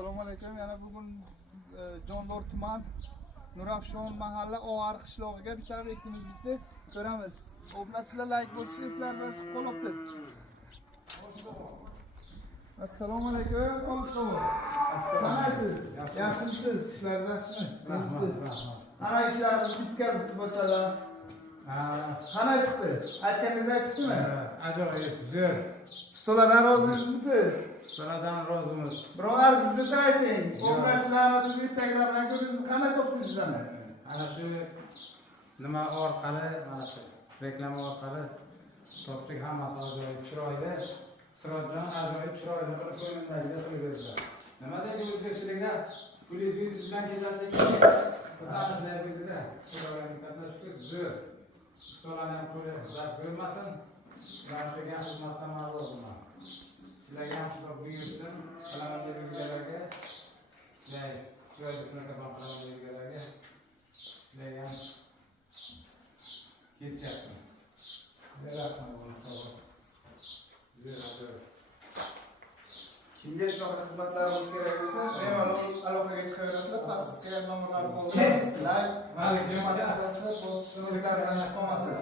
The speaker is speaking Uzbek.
Assalomu alaykum. Yana bugun Jondor tuman Nurafshon mahalla Ovar qishlog'iga bitta obyektimiz bitdi. Ko'ramiz. Obunachilar like bosishni eslardan chiqib qolibdi. Assalomu alaykum. Qanaqasiz? Yaxshimisiz? Ishlaringiz yaxshimi? Yaxshimisiz? Ana ishlarimiz bitkazib bochalar. Qana chiqdi? Aytganingiz chiqdimi? Ajoyib, zo'r. Ustalardan rozimisiz? Ustalardan rozimiz. Birolar siz desa ayting. Obunachilarni siz Instagramdan ko'rdingizmi? Qanday topdingiz ana? Ana shu nima orqali, mana shu reklama orqali topdik, hammasi ajoyib chiroyli. Sirotjon ajoyib chiroyli qilib ko'ngildagidek qilib berdilar. Nima deydi o'zbekchilikda? Pulingiz bilan kezatdik. Tanishlar bizda. Chiroyli qatnashdik, zo'r. Ustalarni ham qo'li dars bermasin. Ularga xizmatdan ma'lumman. Sizlarga ham xudo buyursin. Qilaman belgilarga. Chiroyli qilgan qilaman belgilarga. Sizlarga ham yetkazsin. Kimga shunaqa xizmatlarimiz kerak bo'lsa, bemalol aloqaga chiqaverasizlar. Pastga nomerlarni qoldiramiz. Like, xizmatlar bosishingizdan qolmasin.